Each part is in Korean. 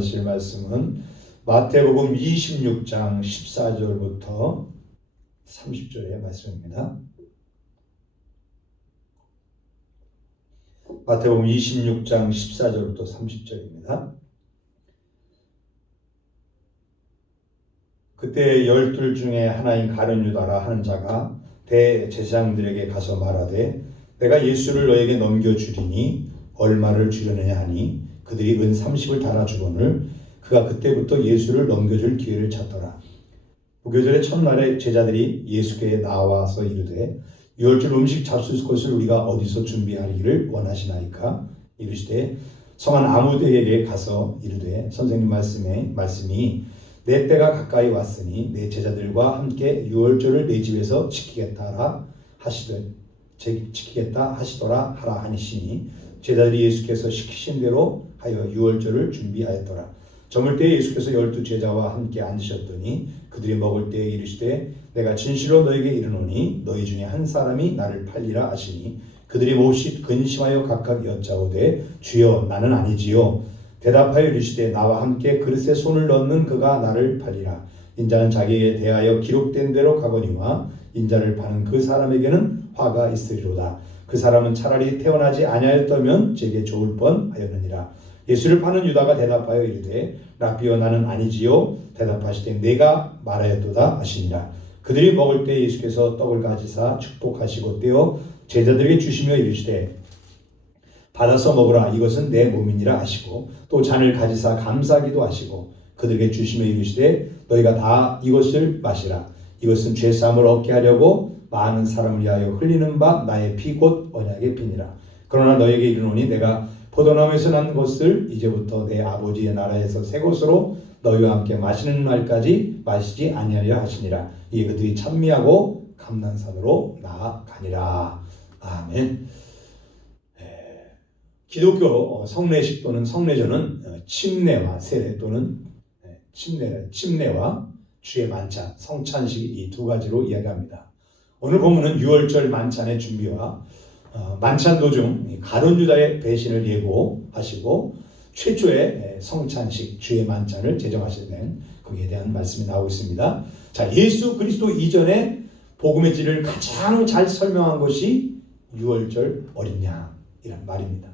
받으실 말씀은 마태복음 26장 14절부터 30절의 말씀입니다. 마태복음 26장 14절부터 30절입니다. 그때 12 중에 하나인 가룟 유다라 하는 자가 대제사장들에게 가서 말하되 내가 예수를 너에게 넘겨주리니 얼마를 주려느냐 하니 그들이 은 30을 달아주거늘 그가 그때부터 예수를 넘겨줄 기회를 찾더라. 무교절의 첫날에 제자들이 예수께 나와서 이르되 유월절 음식 잡술 것을 우리가 어디서 준비하기를 원하시나이까? 이르시되 성한 아무데에게 가서 이르되 선생님 말씀이 내 때가 가까이 왔으니 내 제자들과 함께 유월절을 내 집에서 지키겠다 하시더라 하라 하시니 제자들이 예수께서 시키신 대로 하여 유월절을 준비하였더라. 저물 때에 예수께서 12 제자와 함께 앉으셨더니 그들이 먹을 때에 이르시되 내가 진실로 너에게 이르노니 너희 중에 한 사람이 나를 팔리라 하시니 그들이 몹시 근심하여 각각 여짜오되 주여 나는 아니지요. 대답하여 이르시되 나와 함께 그릇에 손을 넣는 그가 나를 팔리라. 인자는 자기에 대하여 기록된 대로 가거니와 인자를 파는 그 사람에게는 화가 있으리로다. 그 사람은 차라리 태어나지 아니하였다면 제게 좋을 뻔하였느니라. 예수를 파는 유다가 대답하여 이르되 라비여 나는 아니지요. 대답하시되 내가 말하였도다 하시니라. 그들이 먹을 때 예수께서 떡을 가지사 축복하시고 떼어 제자들에게 주시며 이르시되 받아서 먹으라 이것은 내 몸이니라 하시고 또 잔을 가지사 감사기도 하시고 그들에게 주시며 이르시되 너희가 다 이것을 마시라 이것은 죄사함을 얻게 하려고 많은 사람을 위하여 흘리는 바 나의 피 곧 언약의 피니라. 그러나 너에게 이르노니 내가 포도나무에서 난 것을 이제부터 내 아버지의 나라에서 새 것으로 너희와 함께 마시는 날까지 마시지 아니하리라 하시니라. 이에 그들이 찬미하고 감난산으로 나아가니라. 아멘. 기독교 성례식 또는 성례전은 침례와 세례 또는 침례와 주의 만찬, 성찬식 이 두 가지로 이야기합니다. 오늘 본문은 유월절 만찬의 준비와 만찬 도중 가룟 유다의 배신을 예고하시고 최초의 성찬식 주의 만찬을 제정하시는 거기에 대한 말씀이 나오고 있습니다. 자, 예수 그리스도 이전에 복음의 질을 가장 잘 설명한 것이 유월절 어린 양이란 말입니다.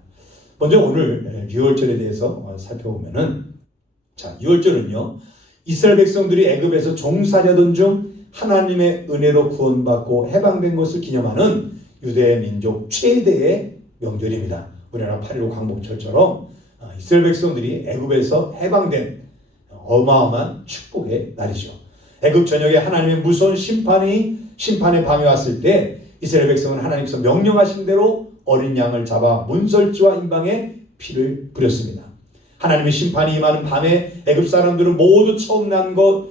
먼저 오늘 유월절에 대해서 살펴보면은, 자, 유월절은요, 이스라엘 백성들이 애굽에서 종살이하던 중 하나님의 은혜로 구원받고 해방된 것을 기념하는 유대 민족 최대의 명절입니다. 우리나라 8.15 광복절처럼 이스라엘 백성들이 애굽에서 해방된 어마어마한 축복의 날이죠. 애굽 전역에 하나님의 무서운 심판에 방해 왔을 때 이스라엘 백성은 하나님께서 명령하신 대로 어린 양을 잡아 문설주와 임방에 피를 뿌렸습니다. 하나님의 심판이 임하는 밤에 애굽 사람들은 모두 처음 난 것,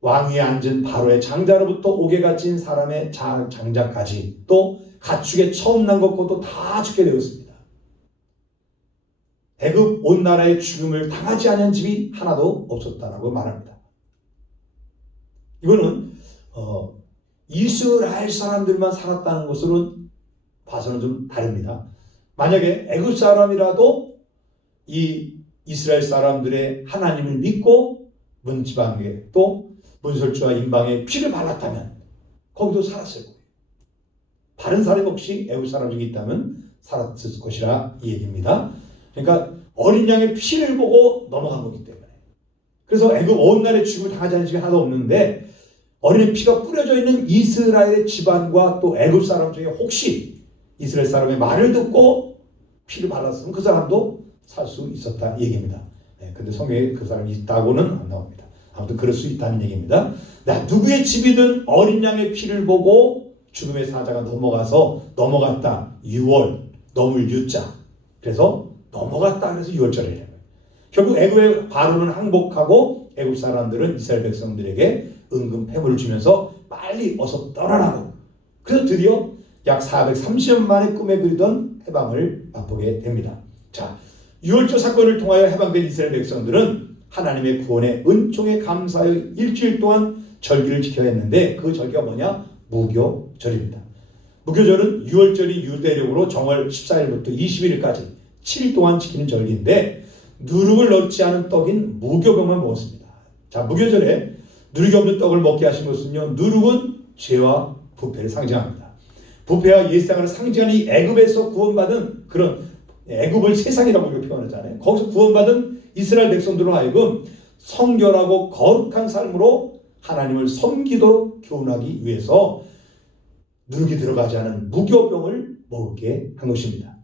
왕위에 앉은 바로의 장자로부터 옥에 갇힌 사람의 장자까지 또 가축에 처음 난 것도 다 죽게 되었습니다. 애굽 온 나라의 죽음을 당하지 않은 집이 하나도 없었다라고 말합니다. 이거는 이스라엘 사람들만 살았다는 것으로는 봐서는 좀 다릅니다. 만약에 애굽 사람이라도 이 이스라엘 사람들의 하나님을 믿고 문지방에 또 문설주와 임방에 피를 발랐다면 거기도 살았을 거예요. 다른 사람 혹시 애굽 사람 중에 있다면 살았을 것이라 이 얘기입니다. 그러니까 어린 양의 피를 보고 넘어간 거기 때문에. 그래서 애굽 온 나라의 죽음을 당하지 않은 집이 하나도 없는데 어린의 피가 뿌려져 있는 이스라엘의 집안과 또 애굽 사람 중에 혹시 이스라엘 사람의 말을 듣고 피를 발랐으면 그 사람도 살 수 있었다 이 얘기입니다. 근데 성경에 그 사람이 있다고는 안 나옵니다. 아무튼 그럴 수 있다는 얘기입니다. 누구의 집이든 어린 양의 피를 보고 죽음의 사자가 넘어갔다. 유월, 넘을 유자. 그래서 넘어갔다. 그래서 유월절이래요. 결국 애굽의 바로는 항복하고 애굽 사람들은 이스라엘 백성들에게 은근 패물을 주면서 빨리 어서 떠나라고. 그래서 드디어 약 430년 만에 꿈에 그리던 해방을 맛보게 됩니다. 자, 유월절 사건을 통하여 해방된 이스라엘 백성들은 하나님의 구원의 은총에 감사하여 일주일 동안 절기를 지켜야 했는데 그 절기가 뭐냐? 무교절입니다. 무교절은 유월절이 유대력으로 정월 14일부터 21일까지 7일 동안 지키는 절기인데 누룩을 넣지 않은 떡인 무교병만 먹었습니다. 자, 무교절에 누룩이 없는 떡을 먹게 하신 것은요, 누룩은 죄와 부패를 상징합니다. 부패와 옛상을 상징하는 이 애굽에서 구원받은 그런 애굽을 세상이라고 표현하잖아요. 거기서 구원받은 이스라엘 백성들로 하여금 성결하고 거룩한 삶으로 하나님을 섬기도록 교훈하기 위해서 누룩이 들어가지 않은 무교병을 먹게 한 것입니다.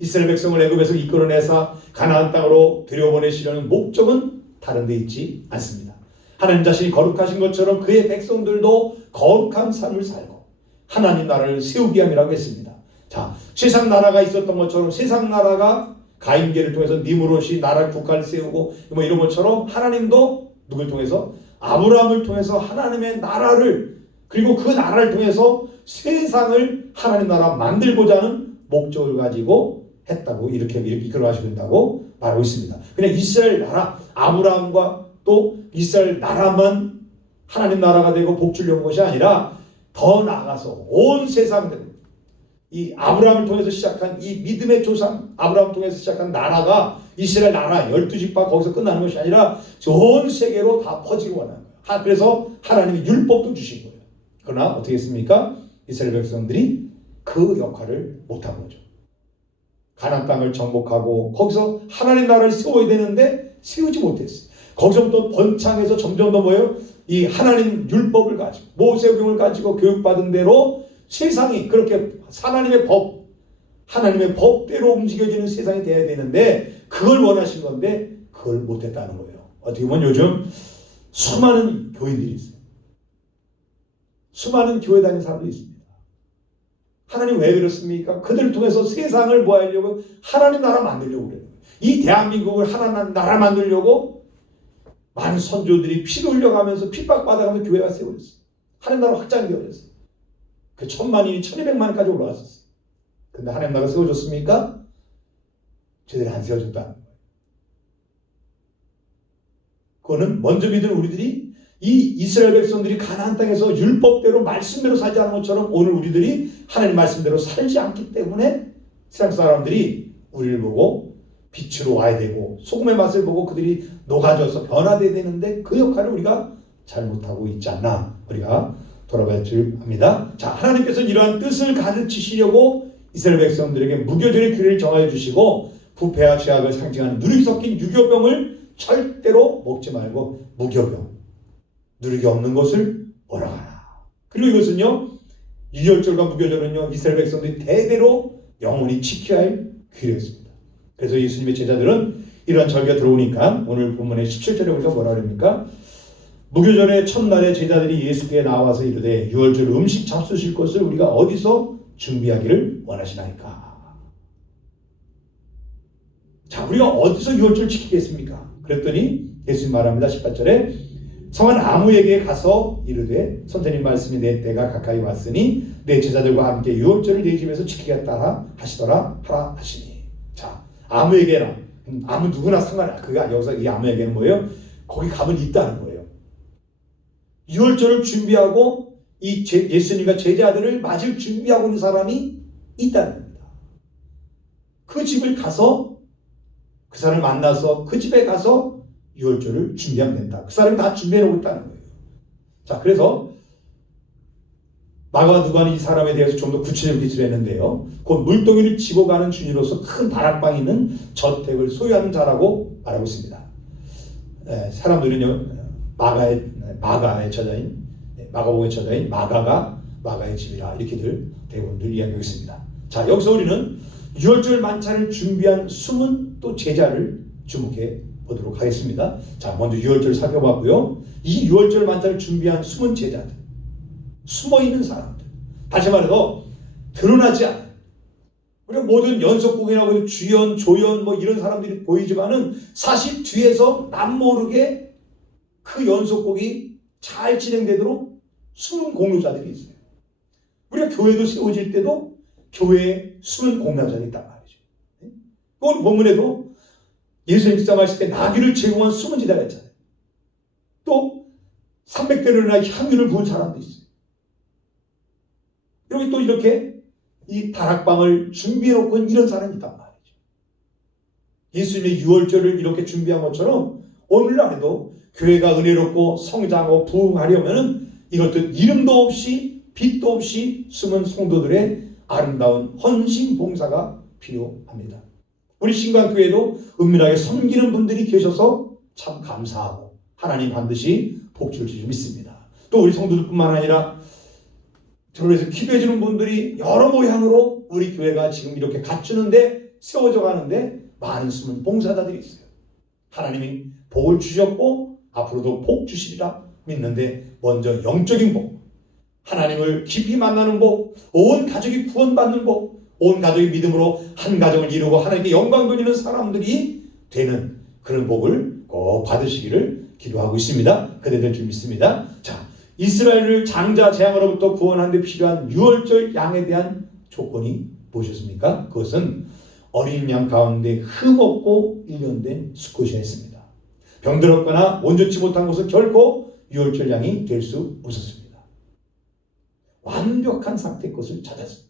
이스라엘 백성을 애굽에서 이끌어내서 가나안 땅으로 들여보내시려는 목적은 다른 데 있지 않습니다. 하나님 자신이 거룩하신 것처럼 그의 백성들도 거룩한 삶을 살고 하나님 나라를 세우기 위함이라고 했습니다. 자, 세상 나라가 있었던 것처럼 세상 나라가 가인계를 통해서 니므롯이 나라 국가를 세우고 뭐 이런 것처럼 하나님도 누굴 통해서? 아브라함을 통해서 하나님의 나라를 그리고 그 나라를 통해서 세상을 하나님 나라 만들고자 하는 목적을 가지고 했다고 이렇게 이끌어가시고 있다고 말하고 있습니다. 그냥 이스라엘 나라 아브라함과 또 이스라엘 나라만 하나님 나라가 되고 복 주려는 것이 아니라 더 나아가서 온 세상들 이 아브라함을 통해서 시작한 이 믿음의 조상 아브라함을 통해서 시작한 나라가 이스라엘 나라 12지파 거기서 끝나는 것이 아니라 전 세계로 다 퍼지고 가는 거예요. 그래서 하나님이 율법도 주신 거예요. 그러나 어떻게 했습니까? 이스라엘 백성들이 그 역할을 못한 거죠. 가나안 땅을 정복하고 거기서 하나님 나라를 세워야 되는데 세우지 못했어요. 거기서부터 번창해서 점점 더 뭐예요? 이 하나님 율법을 가지고 모세경을 가지고 교육받은 대로 세상이 그렇게 하나님의 법대로 움직여지는 세상이 되어야 되는데 그걸 원하신 건데 그걸 못했다는 거예요. 어떻게 보면 요즘 수많은 교인들이 있어요. 수많은 교회 다니는 사람도 있습니다. 하나님 왜 그렇습니까? 그들을 통해서 세상을 뭐 하려고? 하나님 나라 만들려고 그래요. 이 대한민국을 하나님 나라 만들려고 많은 선조들이 피를 흘려가면서 핍박받아가면서 교회가 세워졌어요. 하나님 나라 확장되어졌어요. 그 1000만인이 1200만까지 올라갔었어요. 근데 하나님 나라 세워졌습니까? 제대로 안 세워졌다는 거예요. 그거는 먼저 믿은 우리들이 이 이스라엘 백성들이 가나안 땅에서 율법대로 말씀대로 살지 않은 것처럼 오늘 우리들이 하나님 말씀대로 살지 않기 때문에 세상 사람들이 우리를 보고 빛으로 와야 되고 소금의 맛을 보고 그들이 녹아져서 변화돼야 되는데 그 역할을 우리가 잘못하고 있지 않나 우리가 돌아봐야 합니다. 자, 하나님께서는 이러한 뜻을 가르치시려고 이스라엘 백성들에게 무교절의 규례를 정하여 주시고 부패와 죄악을 상징하는 누룩이 섞인 유교병을 절대로 먹지 말고 무교병, 누룩이 없는 것을 몰아가라. 그리고 이것은요, 유월절과 무교절은요, 이스라엘 백성들이 대대로 영원히 지켜야 할 규례였습니다. 그래서 예수님의 제자들은 이러한 절기가 들어오니까 오늘 본문의 17절에 우리가 뭐라 그럽니까? 무교절의 첫날에 제자들이 예수께 나와서 이르되 유월절 음식 잡수실 것을 우리가 어디서 준비하기를 원하시나이까? 자, 우리가 어디서 유월절 지키겠습니까? 그랬더니 예수님 말합니다. 18절에 성한 아무에게 가서 이르되 선생님 말씀이 내 때가 가까이 왔으니 내 제자들과 함께 유월절을 내 집에서 지키겠다 하시더라 하라 하시니. 자, 아무에게나 아무 누구나 상관없어요. 그가 여기서 이 아무에게는 뭐예요? 거기 가면 있다는 거예요. 유월절을 준비하고 이 예수님과 제자들을 맞을 준비하고 있는 사람이 있다는 겁니다. 그 집을 가서 그 사람을 만나서 그 집에 가서 유월절을 준비하면 된다. 그 사람이 다 준비해놓고 있다는 거예요. 자, 그래서 마가와 누가는 이 사람에 대해서 좀 더 구체적으로 기술을 했는데요. 곧 물동이를 지고 가는 주인으로서 큰 다락방에 있는 저택을 소유하는 자라고 말하고 있습니다. 사람들은요, 마가의 저자인, 마가복음의 저자인 마가가 마가의 집이라 이렇게들 대부분들 이야기하고 있습니다. 자, 여기서 우리는 유월절 만찬을 준비한 숨은 또 제자를 주목해 보도록 하겠습니다. 자, 먼저 유월절을 살펴봤고요. 이 유월절 만찬을 준비한 숨은 제자들, 숨어있는 사람들, 다시 말해서 드러나지 않은, 우리가 모든 연속국이라고 주연, 조연 뭐 이런 사람들이 보이지만은 사실 뒤에서 남모르게 그 연속곡이 잘 진행되도록 숨은 공로자들이 있어요. 우리가 교회도 세워질 때도 교회에 숨은 공로자들이 있단 말이죠. 그건 본문에도 예수님 기사하실 때 나귀를 제공한 숨은 제자가 있잖아요. 또 300대를 향유를 부은 사람도 있어요. 여기 또 이렇게 이 다락방을 준비해놓고 이런 사람이 있단 말이죠. 예수님의 유월절을 이렇게 준비한 것처럼 오늘날에도 교회가 은혜롭고 성장하고 부흥하려면은 이렇듯 이름도 없이 빛도 없이 숨은 성도들의 아름다운 헌신 봉사가 필요합니다. 우리 신광교회도 은밀하게 섬기는 분들이 계셔서 참 감사하고 하나님 반드시 복 줄 줄 믿습니다. 또 우리 성도들뿐만 아니라 저를 기도해 주는 분들이 여러 모양으로 우리 교회가 지금 이렇게 갖추는데 세워져 가는데 많은 숨은 봉사자들이 있어요. 하나님이 복을 주셨고 앞으로도 복 주시리라 믿는데 먼저 영적인 복, 하나님을 깊이 만나는 복, 온 가족이 구원받는 복, 온 가족이 믿음으로 한 가정을 이루고 하나님께 영광 돌리는 사람들이 되는 그런 복을 꼭 받으시기를 기도하고 있습니다. 그대들 줄 믿습니다. 자, 이스라엘을 장자 재앙으로부터 구원하는 데 필요한 유월절 양에 대한 조건이 무엇이었습니까? 그것은 어린 양 가운데 흠없고 일련된 수컷이어야 했습니다. 병들었거나 온전치 못한 것은 결코 유월절 양이 될 수 없었습니다. 완벽한 상태의 것을 찾았습니다.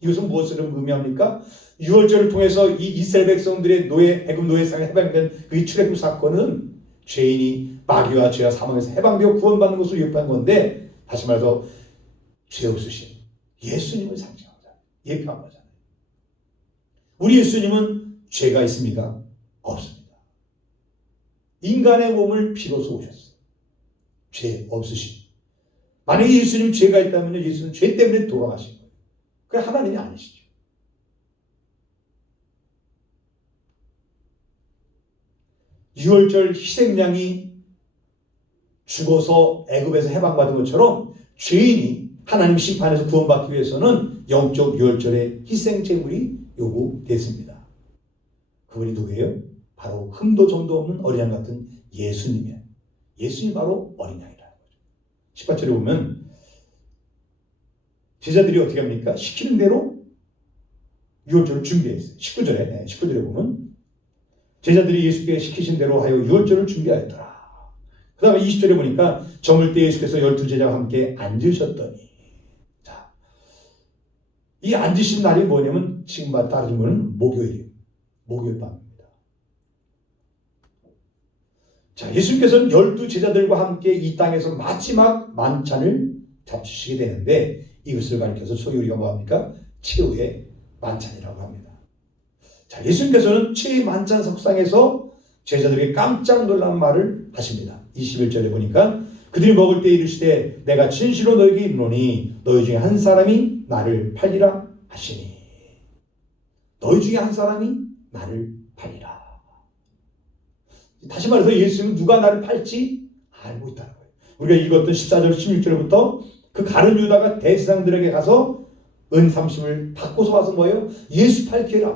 이것은 무엇을 의미합니까? 유월절을 통해서 이 이스라엘 백성들의 애굽 노예상에 해방된 그 출애굽 사건은 죄인이 마귀와 죄와 사망에서 해방되어 구원받는 것을 예표한 건데, 다시 말해서 죄 없으신 예수님을 상징하잖아요. 예표한 거잖아요. 우리 예수님은 죄가 있습니까? 없습니다. 인간의 몸을 비로소 오셨어요. 죄 없으신. 만약에 예수님 죄가 있다면 예수는 죄 때문에 돌아가신 거예요. 그게 하나님이 아니시죠. 유월절 희생양이 죽어서 애굽에서 해방받은 것처럼 죄인이 하나님 심판에서 구원받기 위해서는 영적 유월절의 희생 제물이 요구됐습니다. 그분이 누구예요? 바로 흠도 점도 없는 어린 양 같은 예수님이에요. 예수님이 바로 어린 양이라는 거죠. 18절에 보면 제자들이 어떻게 합니까? 시키는 대로 유월절을 준비했어요. 19절에 보면 제자들이 예수께 시키신 대로 하여 유월절을 준비하였더라. 그 다음에 20절에 보니까 저물 때 예수께서 12제자와 함께 앉으셨더니, 자, 이 앉으신 날이 뭐냐면 지금 따르면 목요일 밤입니다. 자, 예수님께서는 12제자들과 함께 이 땅에서 마지막 만찬을 잡수시게 되는데, 이것을 가리켜서 소위 우리가 뭐합니까? 최후의 만찬이라고 합니다. 자, 예수님께서는 최후의 만찬 석상에서 제자들에게 깜짝 놀란 말을 하십니다. 21절에 보니까 그들이 먹을 때 이르시되 내가 진실로 너에게 이르노니 너희 중에 한 사람이 나를 팔리라 하시니, 너희 중에 한 사람이 나를 팔리라. 다시 말해서 예수님은 누가 나를 팔지 알고 있다는 거예요. 우리가 읽었던 14절 16절부터 그 가룟 유다가 대제사장들에게 가서 은 30을 받고서 와서 뭐예요? 예수 팔 기회를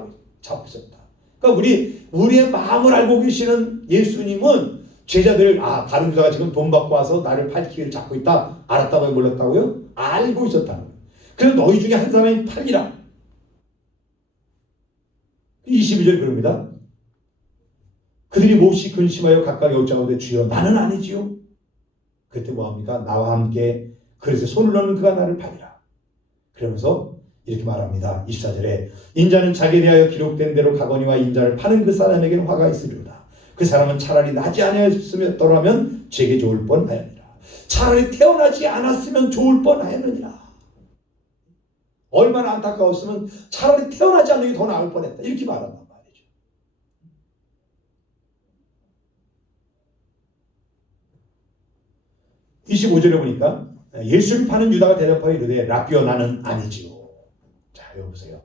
잡고 있었다. 그러니까 우리의 마음을 알고 계시는 예수님은 제자들, 가룟 유다가 지금 돈 받고 와서 나를 팔 기회를 잡고 있다. 알았다고요? 몰랐다고요? 알고 있었다는 거예요. 그래서 너희 중에 한 사람이 팔리라. 22절 그럽니다. 그들이 몹시 근심하여 각각 여짜오되 주여 나는 아니지요. 그때 뭐합니까? 나와 함께 그릇에 손을 넣는 그가 나를 팔리라. 그러면서 이렇게 말합니다. 24절에 인자는 자기에 대하여 기록된 대로 가거니와 인자를 파는 그 사람에게는 화가 있으리로다. 그 사람은 차라리 나지 아니하였으면 제게 좋을 뻔하였느니라. 차라리 태어나지 않았으면 좋을 뻔하였느니라. 얼마나 안타까웠으면 차라리 태어나지 않는 게 더 나을 뻔했다. 이렇게 말한단 말이죠. (25절에) 보니까 예수를 파는 유다가 대답하여 이르되 라삐어 나는 아니지요. 자, 여기 보세요.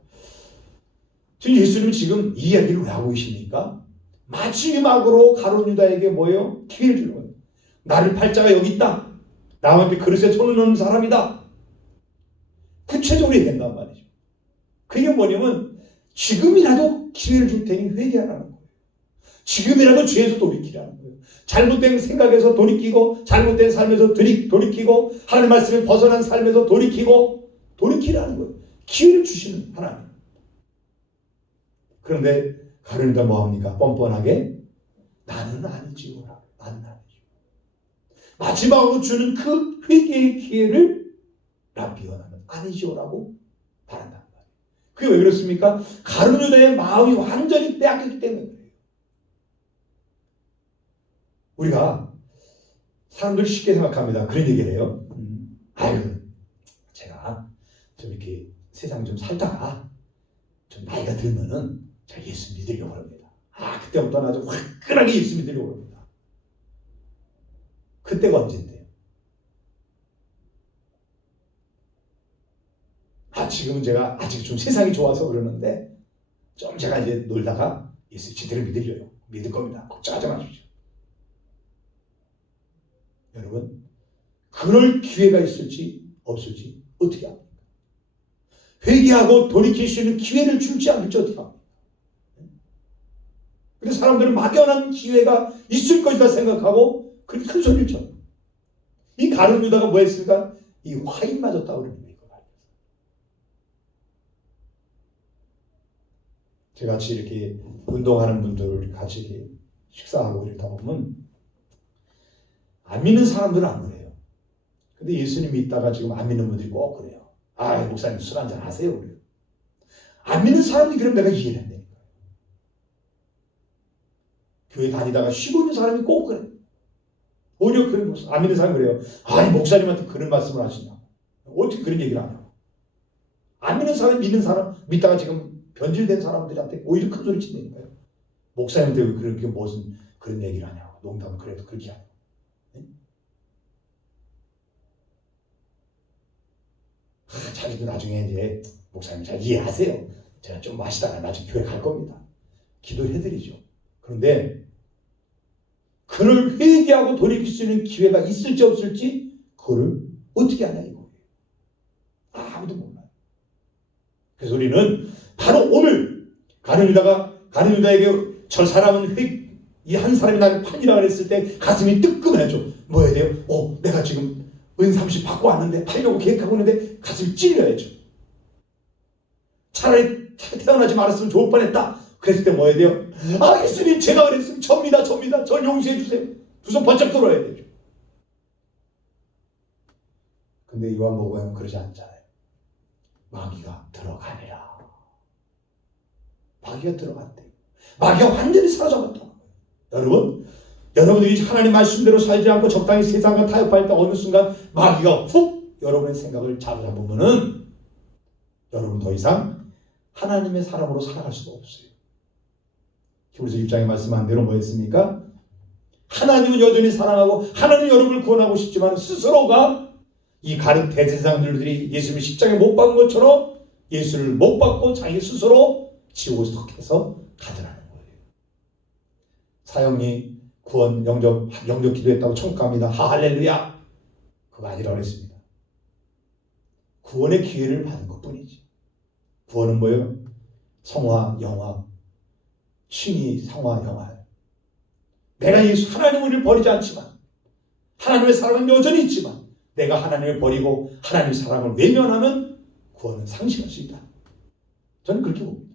지금 예수님은 지금 이 이야기를 왜 하고 계십니까? 마지막으로 가룟 유다에게 뭐예요? 기회를 주는 거예요. 나를 팔 자가 여기 있다. 나와 함께 그릇에 손을 넣는 사람이다. 구체적으로 얘기한단 말이죠. 그게 뭐냐면 지금이라도 기회를 줄 테니 회개하라는 거예요. 지금이라도 죄에서 돌이키라는 거예요. 잘못된 생각에서 돌이키고 잘못된 삶에서 돌이키고 하나님 말씀에 벗어난 삶에서 돌이키라는 거예요. 기회를 주시는 하나님. 그런데 가룟 유다 뭐합니까? 뻔뻔하게 나는 아니지요. 나는 아니지요. 마지막으로 주는 그 회개의 기회를 라삐어 나는 아니지요라고 말한단 말이에요. 그게 왜 그렇습니까? 가룟 유다의 마음이 완전히 빼앗겼기 때문에 그래요. 우리가 사람들 쉽게 생각합니다. 그런 얘기를 해요. 제가 좀 이렇게 세상 좀 살다가 좀 나이가 들면은 제가 예수 믿으려고 합니다. 그때부터 아주 화끈하게 예수 믿으려고 합니다. 그때가 언제인데요? 지금은 제가 아직 좀 세상이 좋아서 그러는데 좀 제가 이제 놀다가 예수 제대로 믿을 겁니다. 걱정하지 마십시오. 여러분, 그럴 기회가 있을지 없을지 어떻게 합니까? 회개하고 돌이킬 수 있는 기회를 줄지 않을지 어떻게 합니까? 근데 사람들은 막연한 기회가 있을 것이다 생각하고 그렇게 큰 소리를 쳐. 이 가룟 유다가 뭐 했을까? 이 화인 맞았다고 그러는 거예요. 제가 같이 이렇게 운동하는 분들 같이 이렇게 식사하고 이러다 보면 안 믿는 사람들은 안 그래요. 근데 예수님 믿다가 지금 안 믿는 분들이 꼭 그래요. 목사님 술 한잔 하세요. 그래요. 안 믿는 사람들이 그럼 내가 이해를 한다니까요. 교회 다니다가 쉬고 있는 사람이 꼭 그래. 오히려 안 믿는 사람이 그래요. 목사님한테 그런 말씀을 하시냐. 어떻게 그런 얘기를 하냐. 안 믿는 사람, 믿는 사람, 믿다가 지금 변질된 사람들한테 오히려 큰 소리 친다는 거예요. 목사님한테 왜 그렇게 무슨 그런 얘기를 하냐고. 농담을 그래도 그렇게 하냐고. 자기도 나중에 이제 목사님 잘 이해하세요. 제가 좀 마시다가 나중에 교회 갈 겁니다. 기도를 해드리죠. 그런데 그를 회개하고 돌이킬 수 있는 기회가 있을지 없을지 그거를 어떻게 하냐 이거예요. 아무도 몰라요. 그래서 우리는 바로 오늘 가룟 유다에게 저 사람은 이 한 사람이 나를 팔리라 그랬을 때 가슴이 뜨끔해져. 뭐 해야 돼요? 내가 지금 은 30 받고 왔는데 팔려고 계획하고 있는데 가슴이 찔려야죠. 차라리 태어나지 말았으면 좋을 뻔했다. 그랬을 때 뭐 해야 돼요? 예수님, 제가 그랬으면 접니다. 절 용서해 주세요. 두 손 번쩍 들어야 되죠. 근데 요한복음은 그러지 않잖아요. 마귀가 들어가니라. 마귀가 들어갔대요. 마귀가 완전히 사로잡았다는 거예요. 여러분들이 하나님 말씀대로 살지 않고 적당히 세상과 타협할 때 어느 순간 마귀가 훅 여러분의 생각을 잡아보면은 여러분 더 이상 하나님의 사람으로 살아갈 수가 없어요. 히브리서 6장에 말씀한 대로 뭐였습니까? 하나님은 여전히 사랑하고 하나님 여러분을 구원하고 싶지만 스스로가 이 가룟 대제사장들이 예수님을 십자가에 못 박은 것처럼 예수를 못 받고 자기 스스로 지옥을 석해서 가더라는 거예요. 사형리 구원 영접 기도했다고 천국 갑니다. 할렐루야. 그거 아니라고 했습니다. 구원의 기회를 받은 것뿐이지. 구원은 뭐예요? 성화, 영화, 칭의, 성화, 영화. 내가 하나님 우리를 버리지 않지만 하나님의 사랑은 여전히 있지만 내가 하나님을 버리고 하나님의 사랑을 외면하면 구원은 상실할 수 있다. 저는 그렇게 봅니다.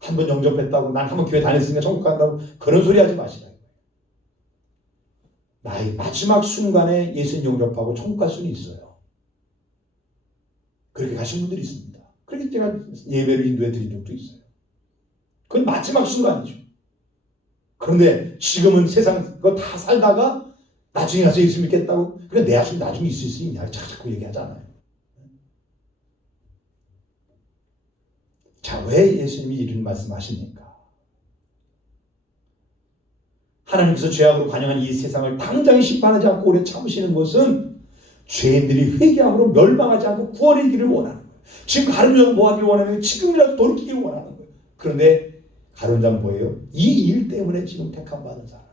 한 번 영접했다고 난 한 번 교회 다녔으니까 천국 간다고 그런 소리 하지 마시라. 나의 마지막 순간에 예수님 영접하고 천국 갈 수는 있어요. 그렇게 가신 분들이 있습니다. 그렇게 제가 예배를 인도해 드린 적도 있어요. 그건 마지막 순간이죠. 그런데 지금은 세상 그거 다 살다가 나중에 가서 예수 믿겠다고 그래 내 아들 나중에 있을 수 있냐 자꾸 얘기하잖아요. 자, 왜 예수님이 이런 말씀하십니까? 하나님께서 죄악으로 관영한 이 세상을 당장 심판하지 않고 오래 참으시는 것은 죄인들이 회개함으로 멸망하지 않고 구원의 길을 원하는 거예요. 지금 가룟유다가 뭐 하기를 원하는 지금이라도 돌이키기를 원하는 거예요. 그런데 가룟유다는 뭐예요? 이 일 때문에 지금 택함받은 사람.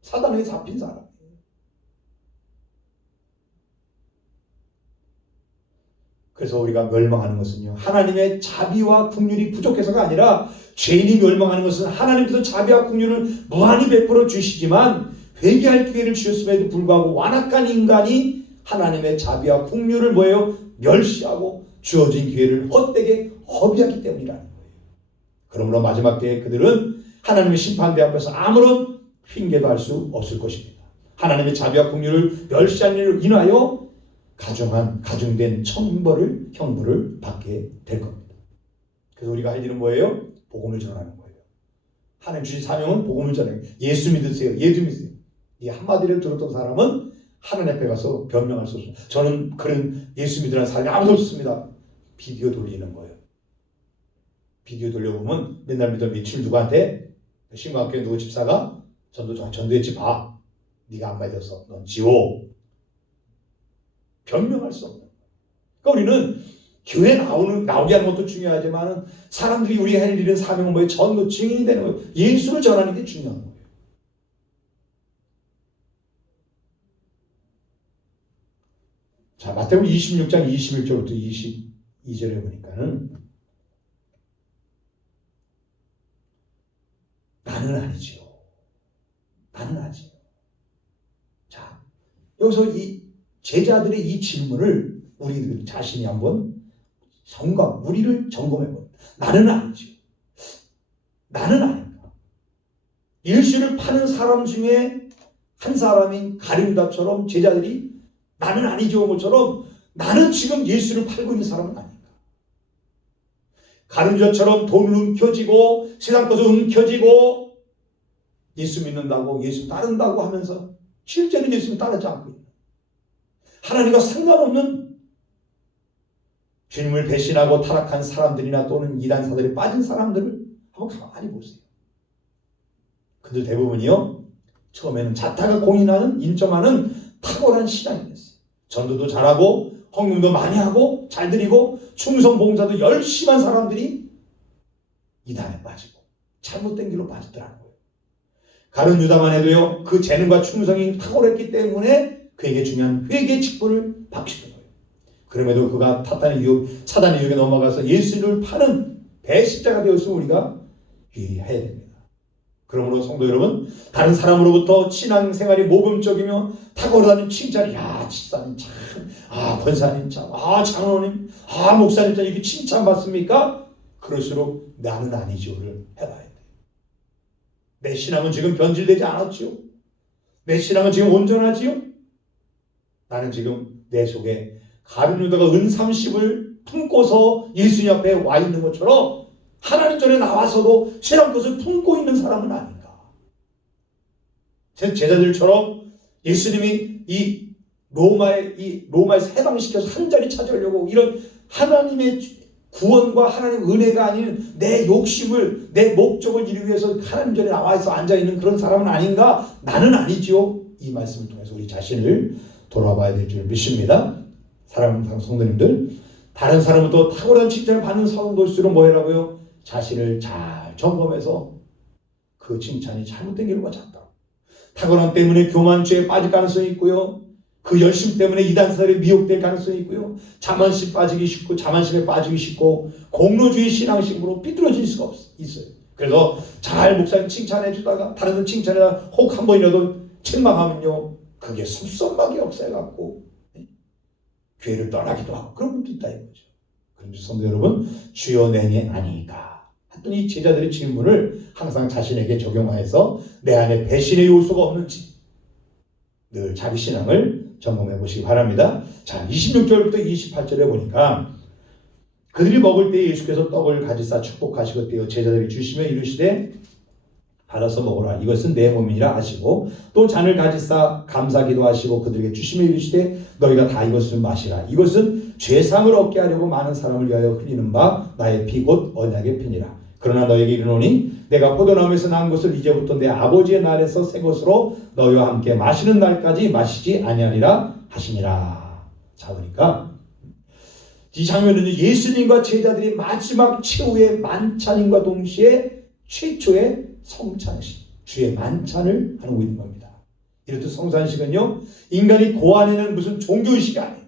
사단에게 잡힌 사람. 그래서 우리가 멸망하는 것은요, 하나님의 자비와 긍휼이 부족해서가 아니라 죄인이 멸망하는 것은 하나님께서 자비와 긍휼을 무한히 베풀어 주시지만 회개할 기회를 주셨음에도 불구하고 완악한 인간이 하나님의 자비와 긍휼을 뭐예요? 멸시하고 주어진 기회를 헛되게 허비하기 때문이라는 거예요. 그러므로 마지막 때에 그들은 하나님의 심판대 앞에서 아무런 핑계도 할 수 없을 것입니다. 하나님의 자비와 긍휼을 멸시한 일로 인하여 가중된 형벌을 받게 될 겁니다. 그래서 우리가 할 일은 뭐예요? 복음을 전하는 거예요. 하나님 주신 사명은 복음을 전하는 거예요. 예수 믿으세요. 예수 믿으세요. 이 한마디를 들었던 사람은 하나님 앞에 가서 변명할 수 없습니다. 저는 그런 예수 믿으라는 사람이 아무도 없습니다. 비디오 돌리는 거예요. 비디오 돌려보면 맨날 믿던 며칠 누구한테 신과학교에 누구 집사가 전도했지 봐. 네가 안 믿어서 넌 지워. 변명할 수 없는. 그러니까 우리는 교회 나오게 하는 것도 중요하지만 사람들이 우리 할 일은 사명은 뭐예요? 전도 증인이 되는 거예요. 예수를 전하는 게 중요한 거예요. 자, 마태복음 26장 21절부터 22절에 보니까는 나는 아니지요. 나는 아니지요. 자, 여기서 이 제자들의 이 질문을 우리 자신이 한번 우리를 점검해보면 나는 아니지요. 나는 아닌가. 예수를 파는 사람 중에 한 사람인 가룟유다처럼 제자들이 나는 아니죠 것처럼 나는 지금 예수를 팔고 있는 사람은 아닌가. 가룟유다처럼 돈을 움켜쥐고 세상 것을 움켜쥐고 예수 믿는다고 예수 따른다고 하면서 실제는 예수를 따르지 않고 있는 하나님과 상관없는 주님을 배신하고 타락한 사람들이나 또는 이단사들에 빠진 사람들을 한번 가만히 보세요. 그들 대부분이요 처음에는 자타가 공인하는 인정하는 탁월한 신앙이었어요. 전도도 잘하고 헌금도 많이 하고 잘 드리고 충성 봉사도 열심한 사람들이 이단에 빠지고 잘못된 길로 빠졌더라는 거예요. 가룟유다만 해도요 그 재능과 충성이 탁월했기 때문에 그에게 중요한 회개 직분을 박히는 거예요. 그럼에도 그가 사단의 유혹에 넘어가서 예수를 파는 배신자가 되었으면 우리가 유의해야 됩니다. 그러므로 성도 여러분, 다른 사람으로부터 신앙생활이 모범적이며 탁월하다는 칭찬이, 야, 집사님 참, 권사님 참, 장로님, 목사님 참, 이렇게 칭찬받습니까? 그럴수록 나는 아니지요를 해봐야 돼요. 내 신앙은 지금 변질되지 않았지요? 내 신앙은 지금 온전하지요? 나는 지금 내 속에 가룟 유다가 은 30을 품고서 예수님 앞에 와 있는 것처럼 하나님 전에 나와서도 신앙 것을 품고 있는 사람은 아닌가. 제자들처럼 예수님이 이 로마에서 해방시켜서 한 자리 차지하려고 이런 하나님의 구원과 하나님의 은혜가 아닌 내 욕심을, 내 목적을 이루기 위해서 하나님 전에 나와서 앉아있는 그런 사람은 아닌가? 나는 아니지요. 이 말씀을 통해서 우리 자신을 돌아봐야 될 줄 믿습니다. 사랑하는 성도님들, 다른 사람부터 탁월한 칭찬을 받는 성도일수록 뭐라고요? 자신을 잘 점검해서 그 칭찬이 잘못된 결과 작다. 탁월함 때문에 교만죄에 빠질 가능성이 있고요. 그 열심 때문에 이단살에 미혹될 가능성이 있고요. 자만심에 빠지기 쉽고 공로주의 신앙식으로 삐뚤어질 수가 있어요. 그래서 잘 목사님 칭찬해 주다가 다른 분 칭찬해다 혹 한 번이라도 책망하면요, 그게 섭섭하게 없애갖고 교회를 떠나기도 하고 그런 분도 있다 이거죠. 그런데 성도 여러분, 주여 내니 아니까 했던 이 제자들의 질문을 항상 자신에게 적용하여서 내 안에 배신의 요소가 없는지 늘 자기 신앙을 점검해 보시기 바랍니다. 자, 26절부터 28절에 보니까 그들이 먹을 때 예수께서 떡을 가지사 축복하시고 떼어 제자들이 주시며 이르시되 받아서 먹으라, 이것은 내 몸이라 하시고 또 잔을 가지사 감사기도 하시고 그들에게 주시며 이르시되 너희가 다 이것을 마시라, 이것은 죄상을 얻게 하려고 많은 사람을 위하여 흘리는 바 나의 피 곧 언약의 피니라. 그러나 너에게 이르노니 내가 포도나무에서 난 것을 이제부터 내 아버지의 날에서 새 것으로 너희와 함께 마시는 날까지 마시지 아니하리라 하시니라. 자, 보니까 이 장면은 예수님과 제자들이 마지막 최후의 만찬인과 동시에 최초의 성찬식, 주의 만찬을 하고 있는 겁니다. 이렇듯 성찬식은요, 인간이 고안해낸 무슨 종교의식이 아니에요.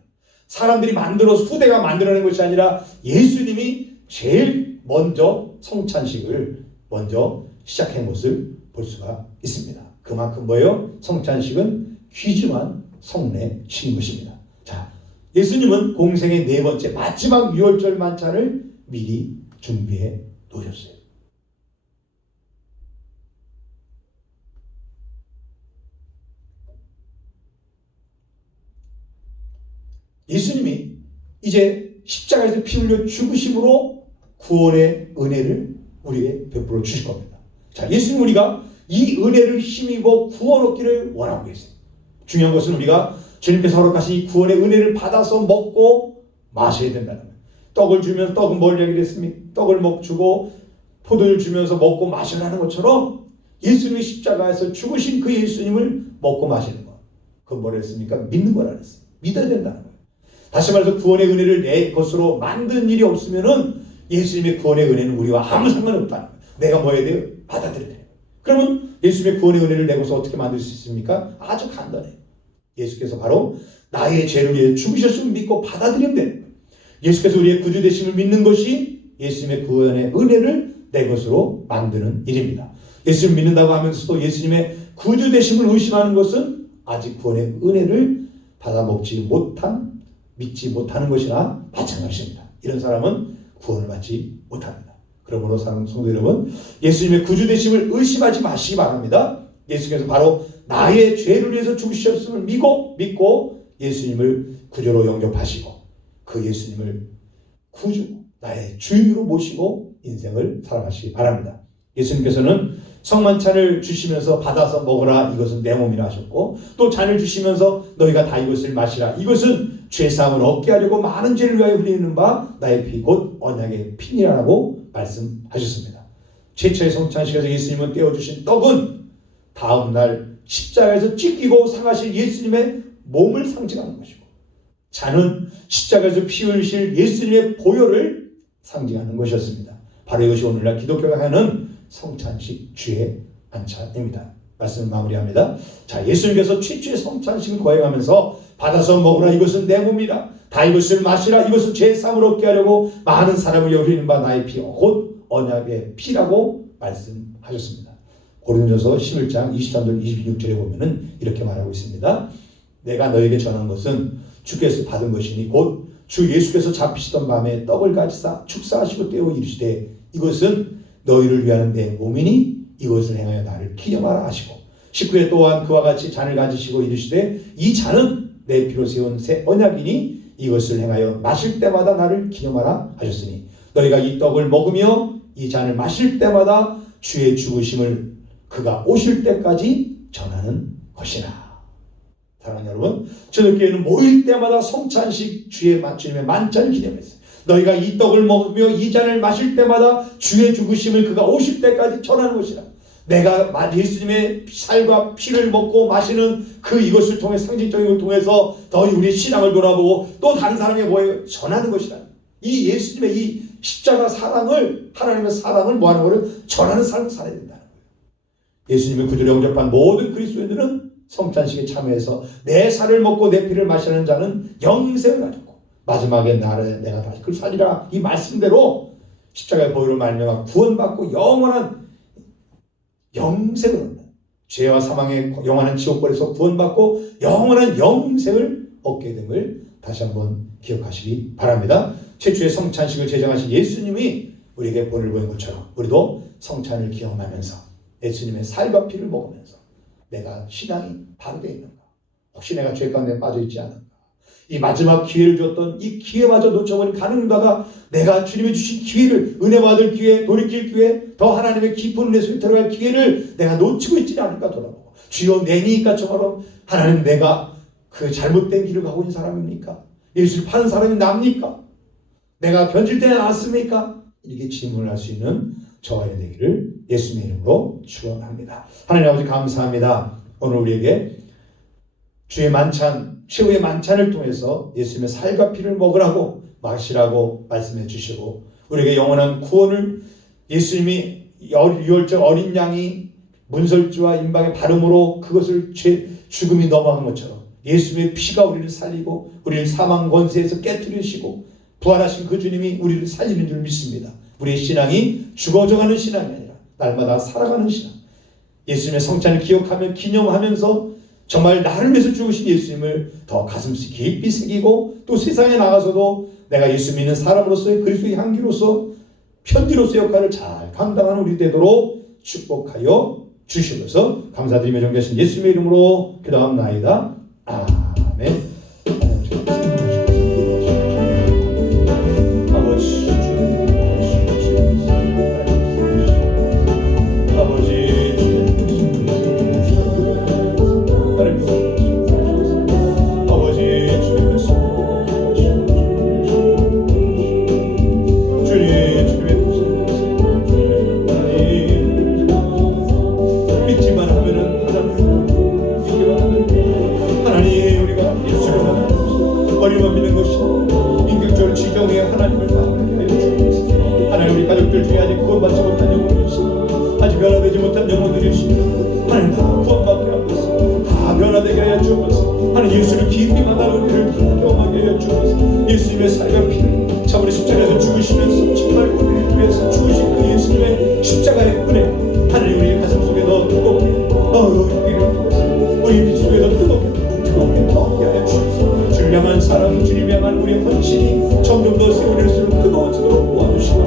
사람들이 만들어서 후대가 만들어낸 것이 아니라 예수님이 제일 먼저 성찬식을 먼저 시작한 것을 볼 수가 있습니다. 그만큼 뭐예요? 성찬식은 귀중한 성례식인 것입니다. 자, 예수님은 공생의 네 번째 마지막 유월절 만찬을 미리 준비해 놓으셨어요. 예수님이 이제 십자가에서 피 흘려 죽으심으로 구원의 은혜를 우리에게 베풀어 주실 겁니다. 자, 예수님 우리가 이 은혜를 힘입어 구원 얻기를 원하고 계세요. 중요한 것은 우리가 주님께서 허락하신 이 구원의 은혜를 받아서 먹고 마셔야 된다는 거예요. 떡을 주면 떡은 뭘 얘기했습니까? 떡을 주고 포도를 주면서 먹고 마시라는 것처럼 예수님이 십자가에서 죽으신 그 예수님을 먹고 마시는 것. 그건 뭐라 했습니까? 믿는 거라 했어요. 믿어야 된다는 거예요. 다시 말해서 구원의 은혜를 내 것으로 만든 일이 없으면은 예수님의 구원의 은혜는 우리와 아무 상관이 없다는 거예요. 내가 뭐 해야 돼요? 받아들여야 돼요. 그러면 예수님의 구원의 은혜를 내 것으로 어떻게 만들 수 있습니까? 아주 간단해요. 예수께서 바로 나의 죄를 위해 죽으셨음을 믿고 받아들이면 되는 거예요. 예수께서 우리의 구주 되심을 믿는 것이 예수님의 구원의 은혜를 내 것으로 만드는 일입니다. 예수님을 믿는다고 하면서도 예수님의 구주 되심을 의심하는 것은 아직 구원의 은혜를 받아 믿지 못하는 것이나 마찬가지입니다. 이런 사람은 구원을 받지 못합니다. 그러므로 사랑하는 성도 여러분, 예수님의 구주 되심을 의심하지 마시기 바랍니다. 예수께서 바로 나의 죄를 위해서 죽으셨음을 믿고 예수님을 구주로 영접하시고 그 예수님을 구주, 나의 주인으로 모시고 인생을 살아가시기 바랍니다. 예수님께서는 성만찬을 주시면서 받아서 먹으라, 이것은 내 몸이라 하셨고 또 잔을 주시면서 너희가 다 이것을 마시라, 이것은 죄사함을 얻게 하려고 많은 죄를 위하여 흘리는 바 나의 피 곧 언약의 피니라고 말씀하셨습니다. 최초의 성찬식에서 예수님은 떼어주신 떡은 다음날 십자가에서 찢기고 상하실 예수님의 몸을 상징하는 것이고 잔은 십자가에서 피 흘리실 예수님의 보혈을 상징하는 것이었습니다. 바로 이것이 오늘날 기독교가 하는 성찬식 주의 만찬입니다. 말씀을 마무리합니다. 자, 예수님께서 최초의 성찬식을 거행하면서 받아서 먹으라, 이것은 내 몸이라. 다 이것을 마시라, 이것은 죄 사함을 얻게 하려고 많은 사람을 여기는 바 나의 피, 곧 언약의 피라고 말씀하셨습니다. 고린도서 11장 23절 26절에 보면은 이렇게 말하고 있습니다. 내가 너에게 전한 것은 주께서 받은 것이니 곧 주 예수께서 잡히시던 밤에 떡을 가지사 축사하시고 떼어 이르시되 이것은 너희를 위하는 내 몸이니 이것을 행하여 나를 기념하라 하시고 19회 또한 그와 같이 잔을 가지시고 이르시되 이 잔은 내 피로 세운 새 언약이니 이것을 행하여 마실 때마다 나를 기념하라 하셨으니 너희가 이 떡을 먹으며 이 잔을 마실 때마다 주의 죽으심을 그가 오실 때까지 전하는 것이라. 사랑하는 여러분, 저녁교회는 모일 때마다 성찬식 주님의 만찬을 기념했어요. 너희가 이 떡을 먹으며 이 잔을 마실 때마다 주의 죽으심을 그가 오실 때까지 전하는 것이라. 내가 예수님의 살과 피를 먹고 마시는 이것을 통해 상징적인 걸 통해서 더 우리의 신앙을 돌아보고 또 다른 사람에게 뭐예요? 전하는 것이라. 이 예수님의 이 십자가 사랑을, 하나님의 사랑을 뭐하는 거를 전하는 삶을 살아야 된다는 거예요. 예수님의 구주로 영접한 모든 그리스도인들은 성찬식에 참여해서 내 살을 먹고 내 피를 마시는 자는 영생을 가졌고 마지막에 나를 내가 다시 그를 살리라, 이 말씀대로 십자가의 보혈로 말미암아 구원받고 영원한 영생을 얻는, 죄와 사망의 영원한 지옥벌에서 구원받고 영원한 영생을 얻게 됨을 다시 한번 기억하시기 바랍니다. 최초의 성찬식을 제정하신 예수님이 우리에게 본을 보인 것처럼 우리도 성찬을 기억하면서 예수님의 살과 피를 먹으면서 내가 신앙이 바로 되어 있는가, 혹시 내가 죄 가운데 빠져 있지 않은가, 이 마지막 기회를 줬던 이 기회마저 놓쳐버린 가늠다가 내가 주님이 주신 기회를, 은혜 받을 기회, 돌이킬 기회, 더 하나님의 깊은 은혜 속에 들어갈 기회를 내가 놓치고 있지 않을까 돌아보고, 주여 내니까처럼 하나님 내가 그 잘못된 길을 가고 있는 사람입니까? 예수를 파는 사람이 납니까? 내가 변질되지 않았습니까? 이렇게 질문을 할 수 있는 저와 여러분 되기를 예수님의 이름으로 축원합니다. 하나님 아버지 감사합니다. 오늘 우리에게 주의 만찬, 최후의 만찬을 통해서 예수님의 살과 피를 먹으라고 마시라고 말씀해 주시고 우리에게 영원한 구원을 예수님이 유월절 어린 양이 문설주와 임박의 발음으로 그것을 죽음이 넘어간 것처럼 예수님의 피가 우리를 살리고 우리를 사망 권세에서 깨뜨리시고 부활하신 그 주님이 우리를 살리는 줄 믿습니다. 우리의 신앙이 죽어져가는 신앙이 아니라 날마다 살아가는 신앙, 예수님의 성찬을 기억하며 기념하면서 정말 나를 위해서 죽으신 예수님을 더 가슴속 깊이 새기고 또 세상에 나가서도 내가 예수 믿는 사람으로서의 그리스도의 향기로서 편지로서의 역할을 잘 감당하는 우리 되도록 축복하여 주시면서 감사드리며 존귀하신 예수님의 이름으로 기도합나이다. 아멘. 예수님의 살과 피를 참으로 십자가에서 죽으시면서 정말 우리를 위해서 죽으신 그 예수님의 십자가의 은혜 하나님 우리 가슴 속에 더 뜨겁게 우리 빛 속에 더 뜨겁게 더 하여 주옵소서. 주를 향한 사랑, 주님 향한 우리의 헌신이 점점 더 세월일수록 뜨거워지도록 도와주시고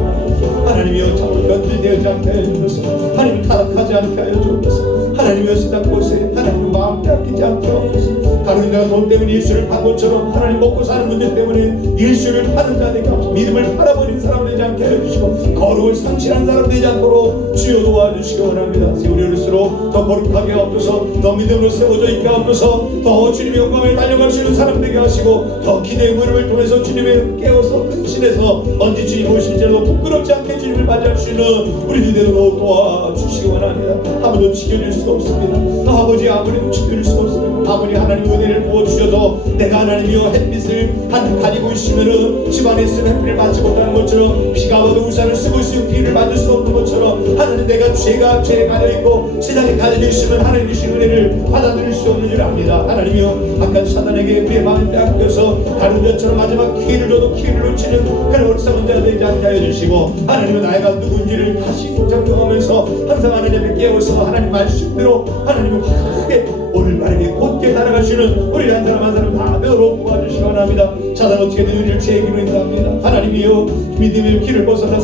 하나님이여 참으로 변질되지 않게 하여 주옵소서. 하나님 타락하지 않게 하여 주옵소서. 하나님이여 세상 곳에 하나님 마음 빼앗기지 않게 하옵소서. 다른 자가 돈 때문에 예수를 판 것처럼 하나님 먹고 사는 문제 때문에 예수를 파는 자 되게 하옵소서. 믿음을 팔아버린 사람 되지 않게 해주시고 거룩을 상실한 사람 되지 않도록 주여 도와주시기 원합니다. 세월일수록 더 거룩하게 하옵소서. 더 믿음으로 세워져 있게 하옵소서. 더 주님의 영광을 달려갈 수 있는 사람 되게 하시고 더 기대의 무릎을 통해서 주님의 깨워서 근신해서 언제 주님 오실지라도 부끄럽지 않게 주님을 맞이할 수 있는 우리 되도록 도와주시기 원합니다. 아무도 지켜줄 수가 없습니다. 아버지 아무리도 지켜줄 수가 없습니다. 아버지 하나님 은혜를 부어주셔서 내가 하나님이여 햇빛을 가지고 있으면은 집안에 있는 햇빛을 맞지 못하는 것처럼 비가 와도 우산을 쓰고 있으면 비를 맞을 수 없는 것처럼 하나님 내가 죄가 가려있고 세상에 가려져 있으면 하나님 주신 은혜를 받아들일 수 없는 줄 압니다. 하나님이여 악한 사단에게 우리의 마음을 빼앗겨서 다른 것처럼 마지막 기회를 줘도 기회를 놓치는 그런 어리석은 자가 되지 않게 하여 주시고 하나님은 나이가 누군지를 다시 점검하면서 항상 하나님 앞에 깨어서 하나님 말씀대로 하나님은 크게 올바르게 곧게 따라가시는 우리 한 사람 한 사람 다 되도록 도와주시기 바랍니다. 사단 어떻게든 우리를 죄의 길로 인도합니다. 하나님이여 믿음의 길을 벗어나